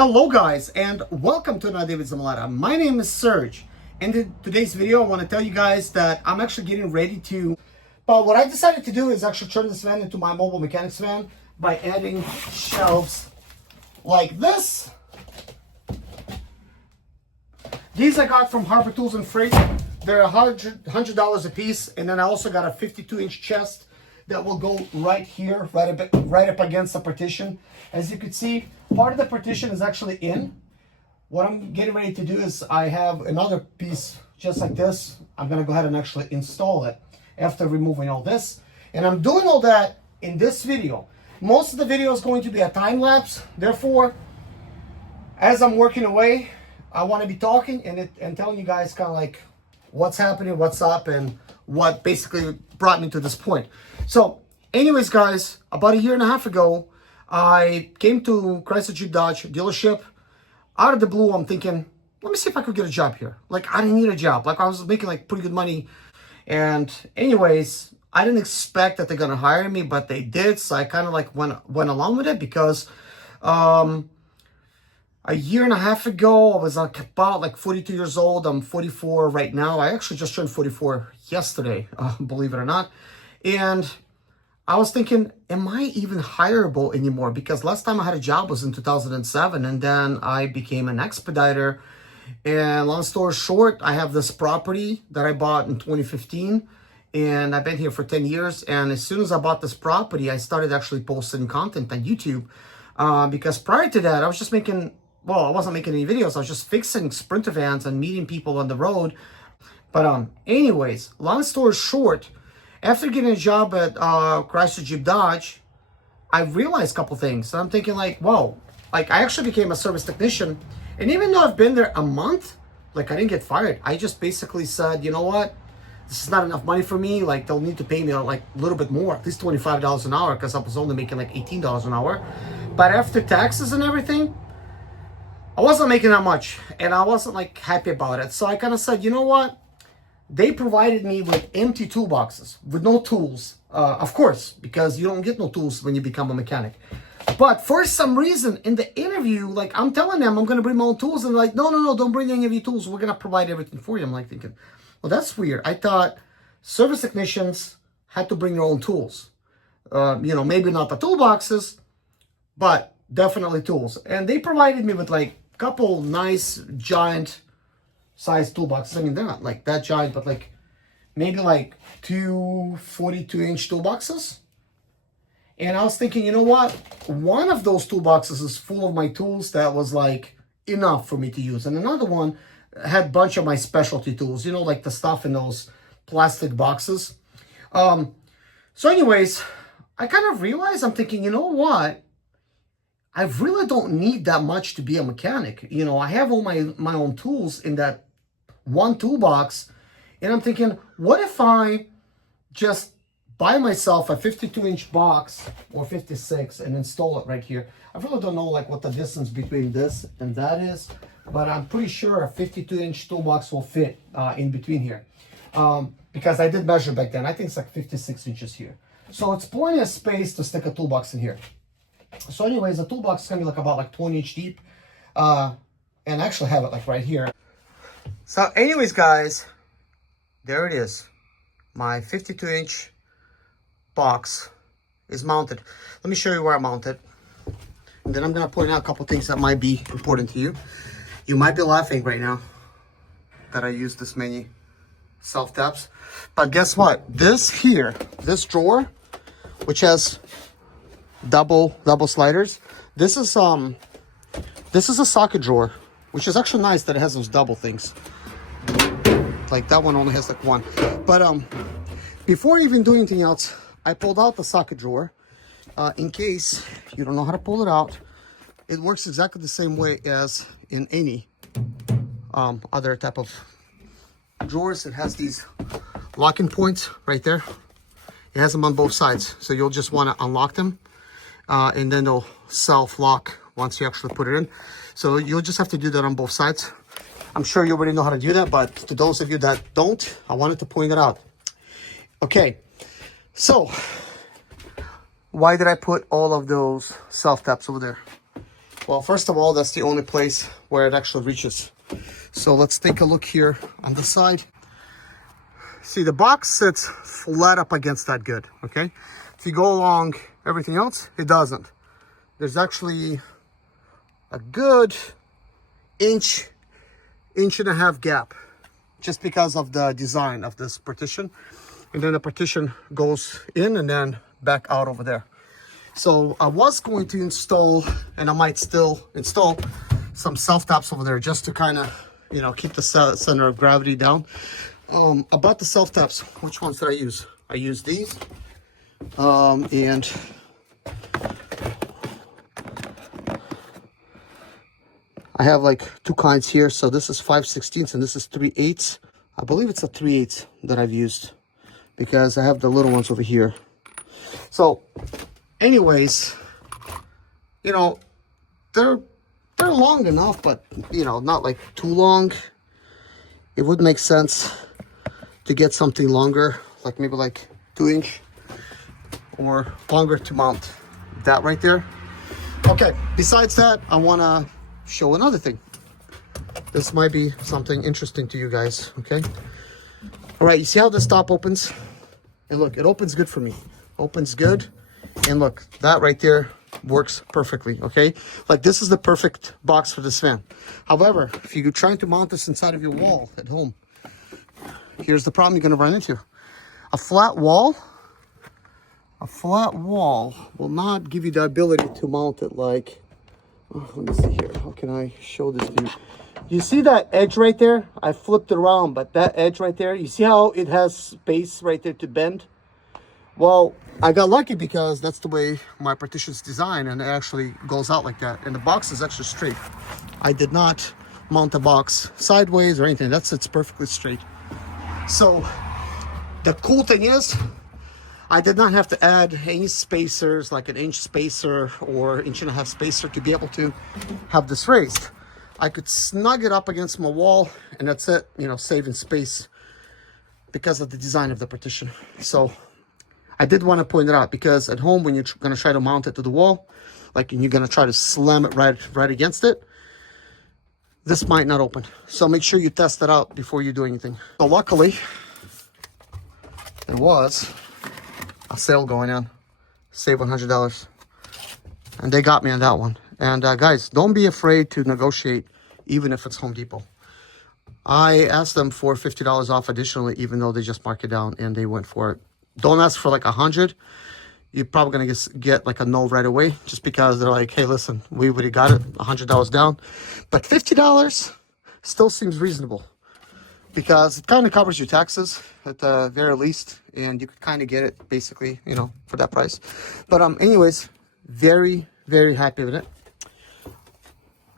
Hello guys, and welcome to another David Zamalata. My name is Serge, and in today's video I want to tell you guys that I'm actually getting ready to, but what I decided to do is actually turn this van into my mobile mechanics van by adding shelves like this. These I got from Harbor Tools and Freight. They're $100 a piece, and then I also got a 52-inch chest that will go right here, right up against the partition. As you can see, part of the partition is actually in. What I'm getting ready to do is I have another piece just like this. I'm gonna go ahead and actually install it after removing all this. And I'm doing all that in this video. Most of the video is going to be a time lapse. Therefore, as I'm working away, I want to be talking and telling you guys kind of like what's happening, what's up, and what basically brought me to this point. So anyways, guys, about a year and a half ago, I came to Chrysler Jeep Dodge dealership. Out of the blue, I'm thinking, let me see if I could get a job here. Like, I didn't need a job. Like, I was making like pretty good money. And anyways, I didn't expect that they're gonna hire me, but they did. So I kind of like went along with it because a year and a half ago, I was like about like 42 years old. I'm 44 right now. I actually just turned 44 yesterday, believe it or not. And I was thinking, am I even hireable anymore? Because last time I had a job was in 2007, and then I became an expediter. And long story short, I have this property that I bought in 2015, and I've been here for 10 years. And as soon as I bought this property, I started actually posting content on YouTube. Because prior to that, I was just making, well, I wasn't making any videos. I was just fixing Sprinter vans and meeting people on the road. But anyways, long story short, after getting a job at Chrysler Jeep Dodge, I realized a couple things. I'm thinking like, whoa, like I actually became a service technician. And even though I've been there a month, like I didn't get fired. I just basically said, you know what? This is not enough money for me. Like they'll need to pay me like a little bit more, at least $25 an hour, because I was only making like $18 an hour. But after taxes and everything, I wasn't making that much. And I wasn't like happy about it. So I kind of said, you know what? They provided me with empty toolboxes, with no tools, of course, because you don't get no tools when you become a mechanic. But for some reason, in the interview, like I'm telling them I'm going to bring my own tools, and they're like, no, don't bring any of your tools. We're going to provide everything for you. I'm like thinking, well, that's weird. I thought service technicians had to bring their own tools. Maybe not the toolboxes, but definitely tools. And they provided me with like a couple nice giant size toolboxes. I mean, they're not like that giant, but like maybe like two 42-inch toolboxes. And I was thinking, you know what? One of those toolboxes is full of my tools that was like enough for me to use. And another one had a bunch of my specialty tools, like the stuff in those plastic boxes. So anyways, I kind of realized, I'm thinking, you know what? I really don't need that much to be a mechanic. I have all my own tools in that one toolbox, and I'm thinking, what if I just buy myself a 52-inch box or 56 and install it right here? I really don't know like what the distance between this and that is, but I'm pretty sure a 52-inch toolbox will fit in between here, because I did measure back then. I think it's like 56 inches here, so it's plenty of space to stick a toolbox in here. So anyways, the toolbox is gonna be like about like 20 inch deep, and I actually have it like right here. So anyways, guys, there it is. My 52-inch box is mounted. Let me show you where I mounted. And then I'm going to point out a couple things that might be important to you. You might be laughing right now that I use this many self-taps. But guess what? This drawer, which has double sliders, this is a socket drawer, which is actually nice that it has those double things. Like that one only has like one. But before even doing anything else, I pulled out the socket drawer. In case you don't know how to pull it out, it works exactly the same way as in any other type of drawers. It has these locking points right there. It has them on both sides. So you'll just want to unlock them, and then they'll self-lock once you actually put it in. So you'll just have to do that on both sides. I'm sure you already know how to do that, but to those of you that don't, I wanted to point it out. Okay, so why did I put all of those self-taps over there? Well, first of all, that's the only place where it actually reaches. So let's take a look here on the side. See, the box sits flat up against that good, okay? If you go along everything else, it doesn't. There's actually a good inch and a half gap, just because of the design of this partition. And then the partition goes in and then back out over there. So I was going to install, and I might still install, some self-taps over there just to kind of, you know, keep the center of gravity down. About the self-taps, which ones did I use? I used these. And I have like two kinds here. So this is 5/16 and this is 3/8. I believe it's a 3/8 that I've used, because I have the little ones over here. So anyways, you know, they're long enough, but you know, not like too long. It would make sense to get something longer, like maybe like 2-inch or longer to mount that right there. Okay, besides that, I want to show another thing. This might be something interesting to you guys, okay? All right, you see how this top opens? And look, it opens good for me. Opens good. And look, that right there works perfectly, okay? Like, this is the perfect box for this fan. However, if you're trying to mount this inside of your wall at home, here's the problem you're going to run into. A flat wall will not give you the ability to mount it like, oh, let me see here. How can I show this to you? You see that edge right there? I flipped it around, but that edge right there, you see how it has space right there to bend? Well, I got lucky because that's the way my partition's designed, and it actually goes out like that. And the box is actually straight. I did not mount the box sideways or anything. It's perfectly straight. So the cool thing is, I did not have to add any spacers, like an inch spacer or inch and a half spacer, to be able to have this raised. I could snug it up against my wall, and that's it, you know, saving space because of the design of the partition. So I did want to point it out, because at home, when you're going to try to mount it to the wall, like, and you're going to try to slam it right against it, this might not open. So make sure you test it out before you do anything. So luckily, there was a sale going on. Save $100. And they got me on that one. And guys, don't be afraid to negotiate, even if it's Home Depot. I asked them for $50 off additionally, even though they just marked it down, and they went for it. Don't ask for like 100. You're probably gonna get like a no right away, just because they're like, hey, listen, we already got it, $100 down. But $50 still seems reasonable, because it kind of covers your taxes at the very least, and you could kind of get it basically, you know, for that price. But anyways, very, very happy with it.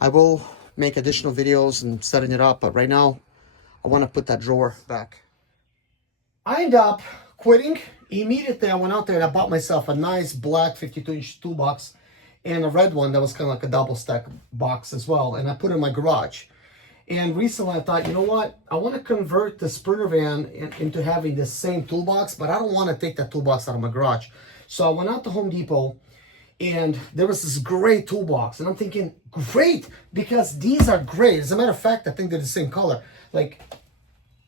I will make additional videos and setting it up, but right now I want to put that drawer back. I ended up quitting. Immediately I went out there and I bought myself a nice black 52-inch toolbox and a red one that was kind of like a double stack box as well, and I put it in my garage. And recently I thought, you know what, I want to convert the Sprinter van into having the same toolbox, but I don't want to take that toolbox out of my garage. So I went out to Home Depot, and there was this great toolbox, and I'm thinking, great, because these are great. As a matter of fact, I think they're the same color, like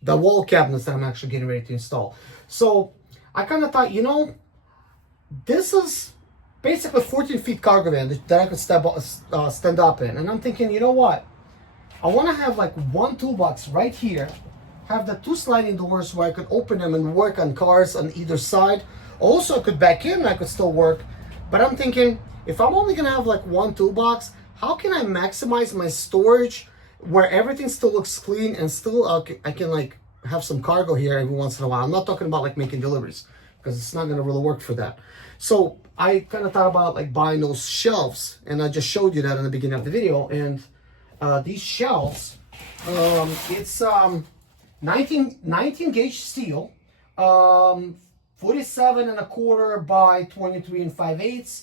the wall cabinets that I'm actually getting ready to install. So I kind of thought, you know, this is basically 14 feet cargo van that I could stand up in. And I'm thinking, you know what, I want to have like one toolbox right here, have the two sliding doors where I could open them and work on cars on either side. Also, I could back in, I could still work. But I'm thinking, if I'm only gonna have like one toolbox, how can I maximize my storage where everything still looks clean and still I can like have some cargo here every once in a while. I'm not talking about like making deliveries, because it's not gonna really work for that. So I kind of thought about like buying those shelves, and I just showed you that in the beginning of the video. And these shelves, it's 19 gauge steel, 47 1/4 by 23 5/8,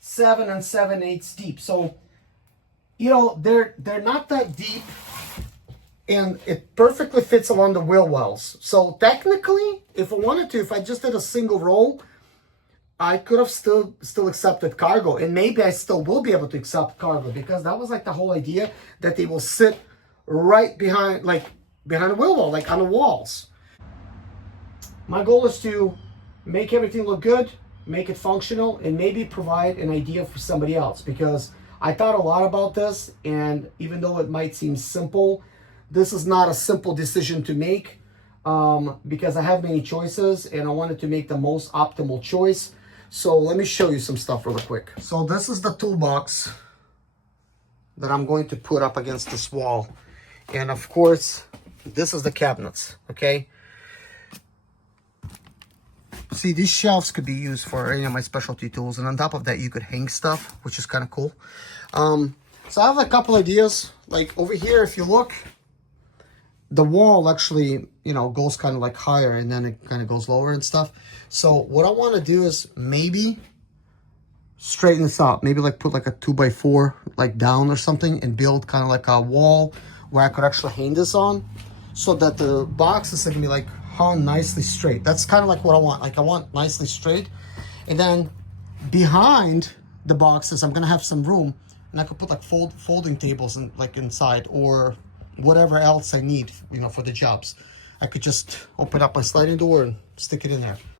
7 7/8 deep. So, you know, they're not that deep, and it perfectly fits along the wheel wells. So technically, if I wanted to, if I just did a single roll, I could have still accepted cargo, and maybe I still will be able to accept cargo, because that was like the whole idea, that they will sit right behind, like behind the wheel well, like on the walls. My goal is to make everything look good, make it functional, and maybe provide an idea for somebody else, because I thought a lot about this, and even though it might seem simple, this is not a simple decision to make, because I have many choices and I wanted to make the most optimal choice. So let me show you some stuff really quick. So this is the toolbox that I'm going to put up against this wall. And of course, this is the cabinets, okay? See, these shelves could be used for any of my specialty tools. And on top of that, you could hang stuff, which is kind of cool. So I have a couple ideas. Like over here, if you look, the wall actually, you know, goes kind of like higher, and then it kind of goes lower and stuff. So what I want to do is maybe straighten this out. Maybe like put like a 2x4 like down or something, and build kind of like a wall where I could actually hang this on, so that the boxes are gonna be like hung nicely straight. That's kind of like what I want. Like I want nicely straight. And then behind the boxes, I'm gonna have some room, and I could put like folding tables and like inside, or whatever else I need, you know, for the jobs. I could just open up my sliding door and stick it in there.